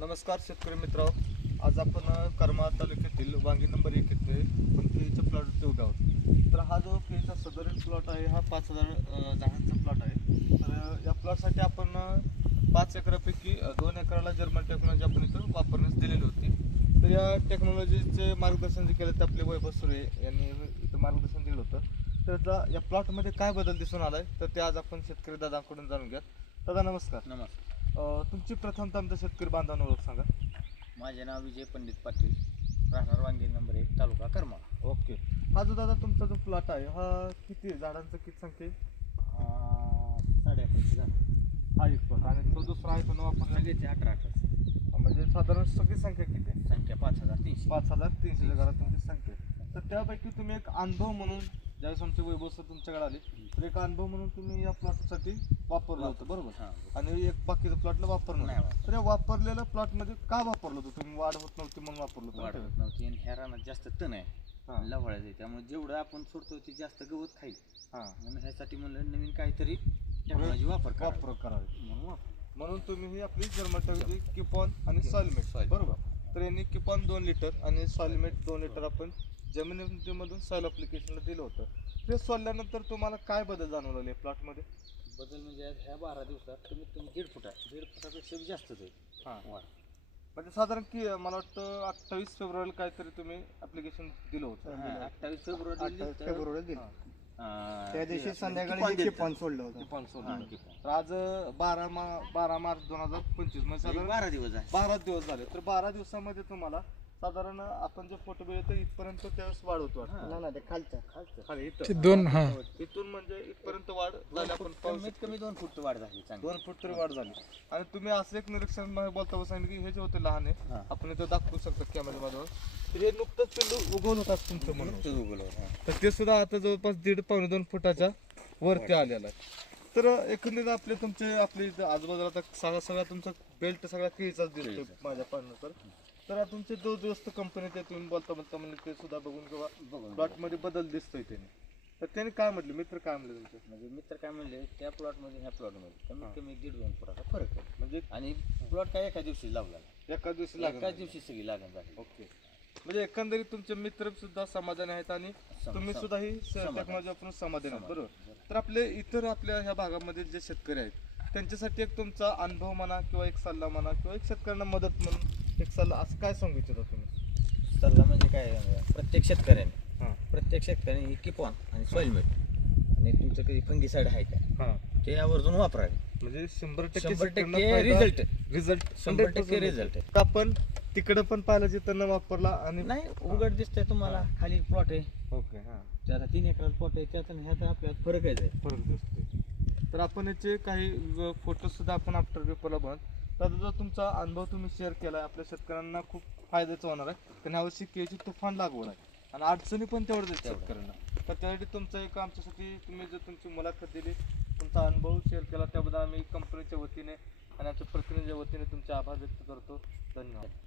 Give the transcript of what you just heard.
नमस्कार शेतकरी मित्र आज आपण करमाळा तालुक्यातील वांगी नंबर एक येथे पण प्लॉट उभे आहोत तर हा जो केळीचा सदरील प्लॉट आहे हा पाच हजार झाडांचा प्लॉट आहे तर या प्लॉटसाठी आपण पाच एकरापैकी दोन एकराला जर्मन टेक्नॉलॉजी आपण इथं वापरण्यास दिलेली होती तर या टेक्नॉलॉजीचे मार्गदर्शन जे केलं ते आपले वैभव सुरे यांनी इथं मार्गदर्शन दिलं होतं तर या प्लॉटमध्ये काय बदल दिसून आला आहे तर ते आज आपण शेतकरी दादांकडून जाणून घ्या दादा नमस्कार नमस्कार तुमची प्रथम आमच्या शेतकरी बांधवांना ओळख सांगा माझे नाव विजय पंडित पाटील राहणार वांगी नंबर एक तालुका करमाळा ओके हा जो दादा तुमचा जो प्लॉट आहे हा किती झाडांचं किती सांगते साडे झाड हा आणि तो दुसरा आहे म्हणजे साधारण सगळी संख्या किती आहे संख्या पाच हजार तीनशे पाच हजार तीनशे घरात तुमची संख्या तर त्यापैकी तुम्ही एक अनुभव म्हणून ज्यावेळेस आमचे वैभव सर तुमच्याकडे आले तर एक अनुभव म्हणून तुम्ही या प्लॉटसाठी वापरलं होतं बरोबर आणि एक बाकीचं प्लॉटला वापरलं नाही तर या वापरलेल्या प्लॉटमध्ये का वापरलं होतं तुम्ही वाढ होत नव्हती म्हणून वापरलं होतं वाढ होत नव्हती आणि ह्या जास्त तण आहे लवळायचं आहे त्यामुळे जेवढं आपण सोडतो ते जास्त गवत खाईल म्हणून ह्यासाठी म्हणलं नवीन काहीतरी टेक्नॉलॉजी वापर वापर करावी म्हणून म्हणून तुम्ही ही आपली जर्मटाची किपॉन आणि सॉलमेट बरोबर तर यांनी किपॉन दोन लिटर आणि सॉलमेट दोन लिटर आपण जमिनीमधून सॉइल अप्लिकेशनला दिलं होतं ते सोडल्यानंतर तुम्हाला काय बदल जाणवला आहे मध्ये बदल म्हणजे आज ह्या बारा दिवसात तुम्ही कमी दीड फुटा दीड फुटापेक्षा जास्त आहे हां म्हणजे साधारण की मला वाटतं अठ्ठावीस फेब्रुवारीला काहीतरी तुम्ही अप्लिकेशन दिलं होतं अठ्ठावीस फेब्रुवारी फेब्रुवारी दिलं त्या दिवशी संध्याकाळी पण सोडलं होतं तर आज बारा बारा मार्च दोन हजार पंचवीस म्हणजे बारा दिवस आहे बारा दिवस झाले तर बारा दिवसामध्ये तुम्हाला साधारण आपण जो फोटो बिळतो इथपर्यंत त्यावेळेस वाढ होतो ना ना ते इथं दोन इथून म्हणजे इथपर्यंत वाढ झाली आपण कमी दोन फूट वाढ झाली दोन फूट तरी वाढ झाली आणि तुम्ही असं एक निरीक्षण बोलता बसा की हे जे होते लहान आहे आपण इथं दाखवू शकतो कॅमेरा माझ्यावर हे नुकतंच पिल्लू उगवलं होतं असतं तुमचं म्हणून उगवलं, तर ते सुद्धा आता जवळपास दीड पावणे दोन फुटाच्या वरती आलेला तर एकंदरीत आपले तुमचे आपले आजूबाजूला आता सगळा सगळा तुमचा बेल्ट सगळा केळीचाच दिसतो माझ्या पाहण्यानुसार तर तुमचे जो दोस्त कंपनीत आहे तुम्ही बोलता बोलता म्हणजे ते सुद्धा बघून किंवा प्लॉटमध्ये बदल दिसतोय त्याने तर त्याने काय म्हटलं मित्र काय म्हणले तुमचे म्हणजे मित्र काय म्हणले त्या प्लॉटमध्ये ह्या प्लॉटमध्ये कमीत कमी दीड दोन फुटाचा फरक आहे म्हणजे आणि प्लॉट काय एका दिवशी लावला एका दिवशी एका दिवशी सगळी लागण झाली ओके म्हणजे एकंदरीत तुमचे मित्र सुद्धा समाधानी आहेत आणि तुम्ही सुद्धा ही टेक्नॉलॉजी वापरून समाधान आहात बरोबर तर आपले इतर आपल्या ह्या भागामध्ये जे शेतकरी आहेत त्यांच्यासाठी एक तुमचा अनुभव म्हणा किंवा एक सल्ला म्हणा किंवा एक शेतकऱ्यांना मदत म्हणून एक सल्ला असं काय सांगू इच्छिता तुम्ही सल्ला म्हणजे काय प्रत्येक शेतकऱ्याने प्रत्येक शेतकऱ्याने किपॉन आणि सॉइलमेट आणि तुमचं फंगी साईड आहे का ते यावरून वापरावे म्हणजे शंभर टक्के रिझल्ट रिझल्ट शंभर टक्के रिझल्ट आहे आपण तिकडं पण पाहिलं जिथं न वापरला आणि नाही उघड दिसतंय तुम्हाला खाली प्लॉट आहे ओके हां ते तीन एकर प्लॉट आहे त्यात आणि ह्यात आपल्याला फरक आहे फरक दिसतोय तर आपण याचे काही फोटो सुद्धा आपण आफ्टर पेपरला बघ दादा जो तुमचा अनुभव तुम्ही शेअर केला आपल्या शेतकऱ्यांना खूप फायद्याचं होणार आहे कारण यावर्षी केळीची तुफान लागवड आहे आणि अडचणी पण तेवढ्याच आहेत शेतकऱ्यांना तर त्यासाठी तुमचं एक आमच्यासाठी तुम्ही जर तुमची मुलाखत दिली तुमचा अनुभव शेअर केला त्याबद्दल आम्ही कंपनीच्या वतीने आणि आमच्या प्रतिनिधीच्या वतीने तुमचे आभार व्यक्त करतो धन्यवाद